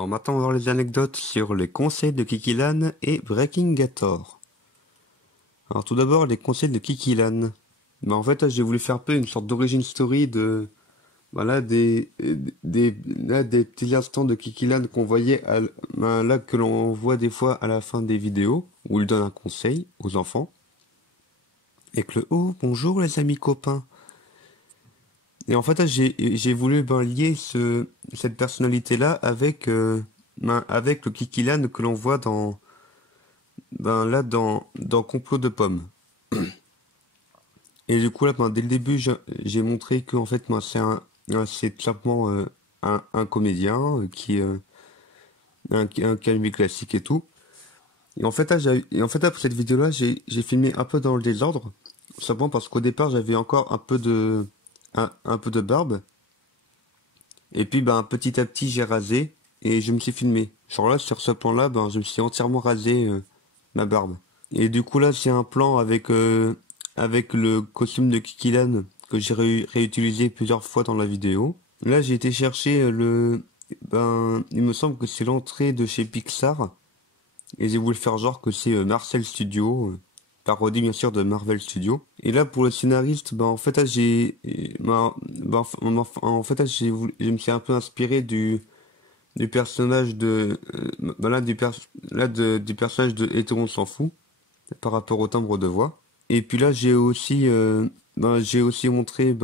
Alors maintenant on va voir les anecdotes sur les conseils de Kikilan et Breaking Gator. Alors tout d'abord les conseils de Kikilan. En fait j'ai voulu faire un peu une sorte d'origin story de voilà des petits instants de Kikilan qu'on voyait là que l'on voit des fois à la fin des vidéos où il donne un conseil aux enfants. Et que le oh bonjour les amis copains. Et en fait là, j'ai voulu lier cette personnalité là avec avec le Kikilan que l'on voit dans Complot de pommes. Et du coup là dès le début j'ai montré que en fait c'est tout simplement un comédien qui a une vie classique et tout. Et en fait là, pour cette vidéo là j'ai filmé un peu dans le désordre, simplement parce qu'au départ j'avais encore un peu de barbe. Et puis petit à petit j'ai rasé et je me suis filmé. Genre là sur ce plan là je me suis entièrement rasé ma barbe. Et du coup là c'est un plan avec le costume de Kikilan que j'ai réutilisé plusieurs fois dans la vidéo. Là j'ai été chercher il me semble que c'est l'entrée de chez Pixar. Et j'ai voulu faire genre que c'est Marcel Studio, parodie bien sûr de Marvel Studio. Et là pour le scénariste, en fait là, je me suis un peu inspiré du personnage du personnage de Et tout le monde s'en fout par rapport au timbre de voix. Et puis là j'ai aussi montré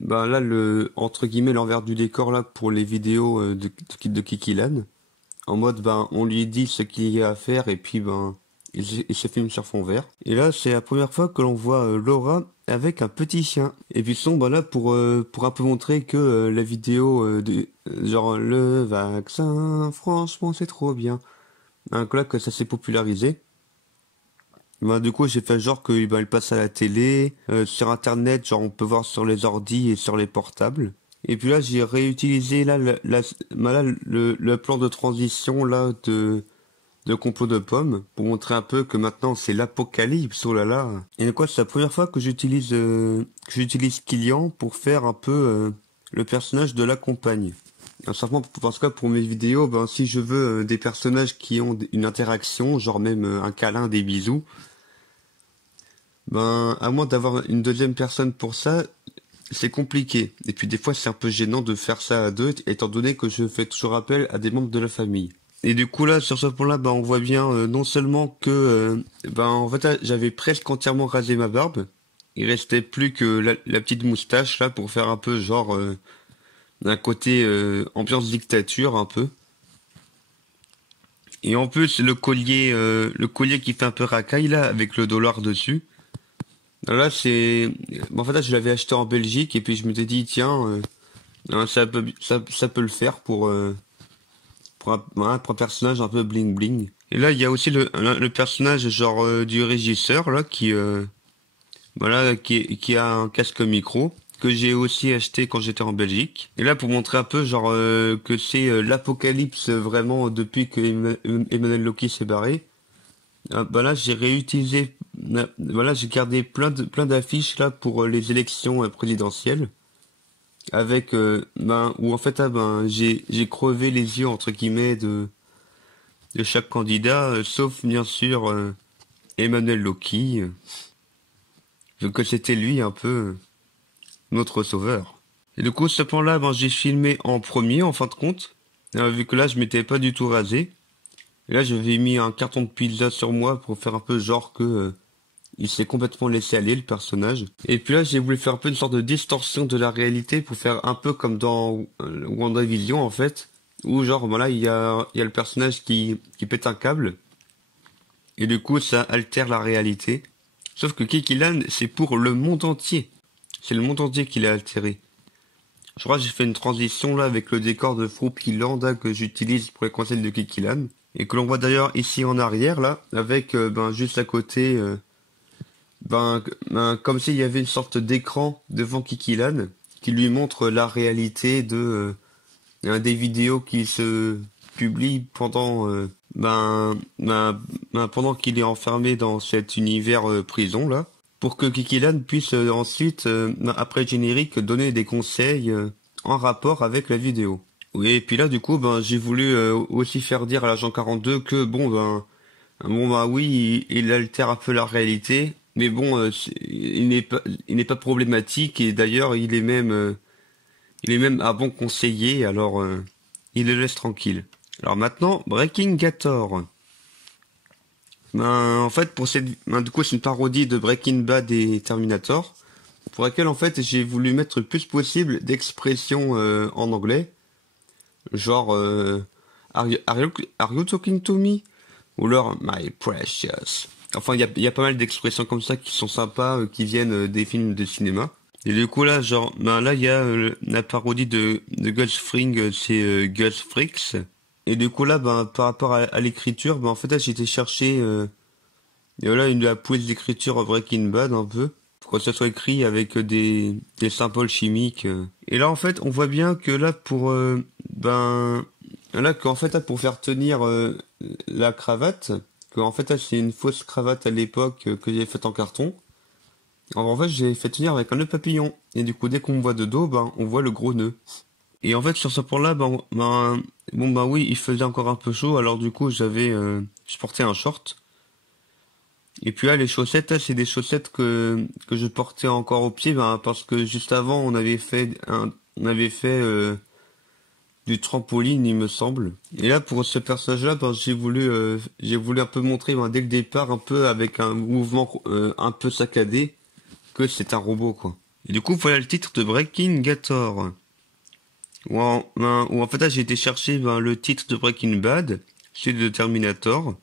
là le entre guillemets l'envers du décor là pour les vidéos de Kikilan. En mode on lui dit ce qu'il y a à faire et puis il se filme sur fond vert. Et là c'est la première fois que l'on voit Laura avec un petit chien. Et puis là pour un peu montrer que la vidéo genre le vaccin franchement c'est trop bien. Là que ça s'est popularisé. Du coup j'ai fait genre que il passe à la télé, sur internet, genre on peut voir sur les ordis et sur les portables. Et puis là j'ai réutilisé là le plan de transition là de Complot de pommes pour montrer un peu que maintenant c'est l'apocalypse, oh là là. Et quoi, c'est la première fois que j'utilise Killian pour faire un peu le personnage de la compagne. Simplement parce que pour mes vidéos, si je veux des personnages qui ont une interaction, genre même un câlin, des bisous, à moins d'avoir une deuxième personne pour ça, c'est compliqué. Et puis des fois c'est un peu gênant de faire ça à deux, étant donné que je fais toujours appel à des membres de la famille. Et du coup là, sur ce point-là, on voit bien non seulement que en fait là, j'avais presque entièrement rasé ma barbe. Il restait plus que la petite moustache là pour faire un peu genre d'un côté ambiance dictature un peu. Et en plus le collier qui fait un peu racaille là avec le dollar dessus. Là c'est en fait là je l'avais acheté en Belgique et puis je m'étais dit tiens ça peut le faire pour un personnage un peu bling bling. Et là il y a aussi le personnage genre du régisseur là qui a un casque micro que j'ai aussi acheté quand j'étais en Belgique. Et là pour montrer un peu genre que c'est l'apocalypse vraiment depuis que Emmanuel Loki s'est barré. Là j'ai réutilisé j'ai gardé plein d'affiches là pour les élections présidentielles avec où en fait j'ai crevé les yeux entre guillemets de chaque candidat sauf bien sûr Emmanuel Loki vu que c'était lui un peu notre sauveur. Et du coup ce plan là j'ai filmé en premier en fin de compte vu que là je m'étais pas du tout rasé. Et là j'avais mis un carton de pizza sur moi pour faire un peu genre que il s'est complètement laissé aller le personnage. Et puis là j'ai voulu faire un peu une sorte de distorsion de la réalité pour faire un peu comme dans WandaVision en fait. Où genre il y a le personnage qui pète un câble. Et du coup ça altère la réalité. Sauf que Kikilan c'est pour le monde entier. C'est le monde entier qui l'a altéré. Je crois que j'ai fait une transition là avec le décor de Fruitland que j'utilise pour les conseils de Kikilan. Et que l'on voit d'ailleurs ici en arrière là, avec juste à côté, comme s'il y avait une sorte d'écran devant Kikilan qui lui montre la réalité des vidéos qui se publient pendant pendant qu'il est enfermé dans cet univers prison là, pour que Kikilan puisse ensuite après le générique donner des conseils en rapport avec la vidéo. Oui, et puis là, du coup, ben, j'ai voulu aussi faire dire à l'agent 42 que, bon, ben oui, il altère un peu la réalité, mais bon, il n'est pas problématique, et d'ailleurs, il est même un bon conseiller, alors il le laisse tranquille. Alors maintenant, Breaking Gator. Ben, en fait, du coup, c'est une parodie de Breaking Bad et Terminator, pour laquelle, en fait, j'ai voulu mettre le plus possible d'expressions en anglais, genre, are you talking to me? Ou alors, my precious. Enfin, il y a pas mal d'expressions comme ça qui sont sympas, qui viennent des films de cinéma. Et du coup, là, genre, ben là, il y a la parodie de Gus Fring, c'est Gus Fricks. Et du coup, là, ben, par rapport à l'écriture, ben, en fait, là, j'ai été chercher, et voilà, la pousse d'écriture Breaking Bad, un peu. Pour que ça soit écrit avec des symboles chimiques. Et là, en fait, on voit bien que là, là, qu'en fait, là, pour faire tenir la cravate, que en fait, là, c'est une fausse cravate à l'époque que j'ai faite en carton. Alors, en fait, j'ai fait tenir avec un nœud papillon. Et du coup, dès qu'on me voit de dos, ben, on voit le gros nœud. Et en fait, sur ce point-là, ben oui, il faisait encore un peu chaud. Alors, du coup, je portais un short. Et puis là, les chaussettes, là, c'est des chaussettes que je portais encore au pied, ben, parce que juste avant, on avait fait du trampoline, il me semble. Et là, pour ce personnage-là, ben, j'ai voulu un peu montrer, ben, dès le départ, un peu avec un mouvement un peu saccadé, que c'est un robot, quoi. Et du coup, voilà le titre de Breaking Gator. Où en fait, là, j'ai été chercher ben, le titre de Breaking Bad, celui de Terminator.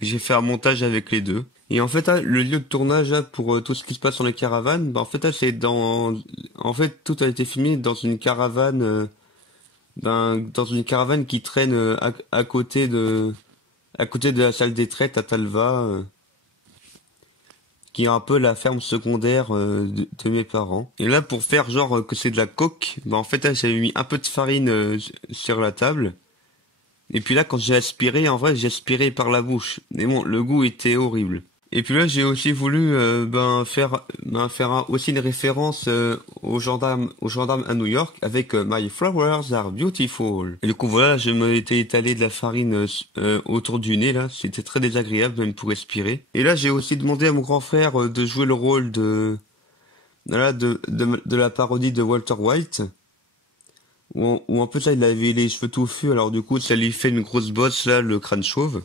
J'ai fait un montage avec les deux. Et en fait, là, le lieu de tournage là, pour tout ce qui se passe dans les caravanes, bah, en fait, là, en fait, tout a été filmé dans une caravane, dans une caravane qui traîne à côté de la salle des traites à Talva, qui est un peu la ferme secondaire de mes parents. Et là, pour faire genre que c'est de la coke, bah, en fait, là, j'avais mis un peu de farine sur la table. Et puis là, quand j'ai aspiré, en vrai, j'ai aspiré par la bouche. Mais bon, le goût était horrible. Et puis là, j'ai aussi voulu aussi une référence aux gendarmes à New York avec My flowers are beautiful. Et du coup, voilà, je m'étais étalé de la farine autour du nez, là. C'était très désagréable, même pour respirer. Et là, j'ai aussi demandé à mon grand frère de jouer le rôle de la parodie de Walter White. Où en plus là il avait les cheveux touffus, alors du coup ça lui fait une grosse bosse là, le crâne chauve.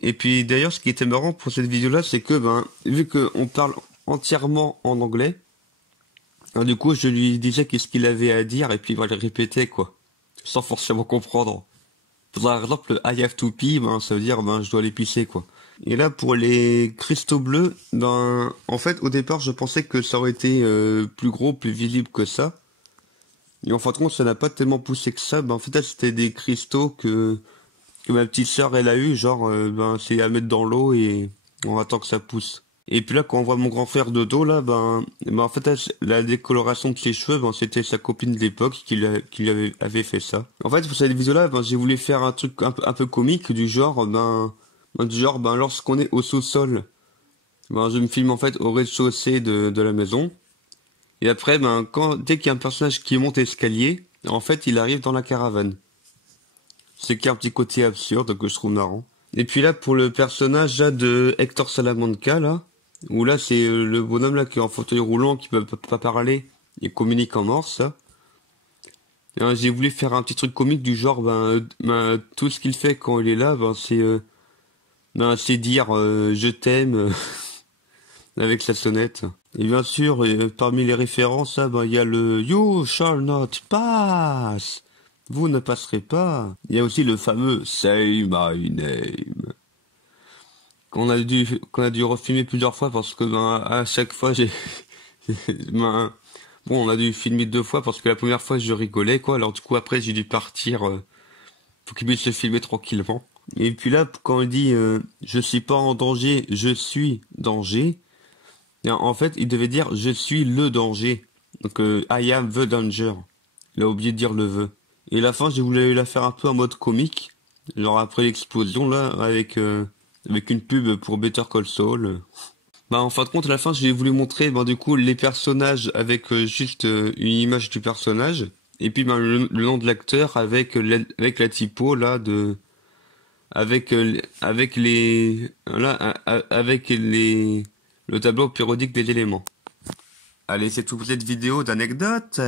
Et puis d'ailleurs ce qui était marrant pour cette vidéo là, c'est que ben vu qu'on parle entièrement en anglais, alors, du coup je lui disais qu'est-ce qu'il avait à dire et puis il va le répéter quoi, sans forcément comprendre. Par exemple I have to pee, ben ça veut dire ben je dois aller pisser quoi. Et là pour les cristaux bleus, ben en fait au départ je pensais que ça aurait été plus gros, plus visible que ça. Et en fin de compte, ça n'a pas tellement poussé que ça. Ben, en fait, là, c'était des cristaux que ma petite sœur, elle a eu. Genre, c'est à mettre dans l'eau et on attend que ça pousse. Et puis là, quand on voit mon grand frère de dos, là, en fait, là, la décoloration de ses cheveux, ben, c'était sa copine de l'époque qui lui avait fait ça. En fait, pour cette vidéo-là, ben, j'ai voulu faire un truc un peu comique, lorsqu'on est au sous-sol, ben, je me filme, en fait, au rez-de-chaussée de la maison. Et après, dès qu'il y a un personnage qui monte l'escalier, en fait, il arrive dans la caravane. C'est qu'il y a un petit côté absurde que je trouve marrant. Et puis là, pour le personnage là, de Hector Salamanca, là, où là, c'est le bonhomme là qui est en fauteuil roulant, qui peut pas parler, et communique en morse, ça. J'ai voulu faire un petit truc comique du genre, tout ce qu'il fait quand il est là, c'est dire je t'aime avec sa sonnette. Et bien sûr, parmi les références, il y a le You shall not pass. Vous ne passerez pas. Il y a aussi le fameux Say my name. Qu'on a dû refilmer plusieurs fois parce que, à chaque fois, on a dû filmer deux fois parce que la première fois, je rigolais, quoi. Alors, du coup, après, j'ai dû partir, pour qu'il puisse se filmer tranquillement. Et puis là, quand il dit, je suis pas en danger, je suis danger. En fait, il devait dire je suis le danger. Donc I am the danger. Il a oublié de dire le the. Et la fin, j'ai voulu la faire un peu en mode comique. Genre après l'explosion là, avec une pub pour Better Call Saul. En fin de compte, à la fin, j'ai voulu montrer du coup les personnages avec juste une image du personnage. et puis ben, le nom de l'acteur avec la typo là de avec les là avec les le tableau périodique des éléments. Allez, c'est tout pour cette vidéo d'anecdotes.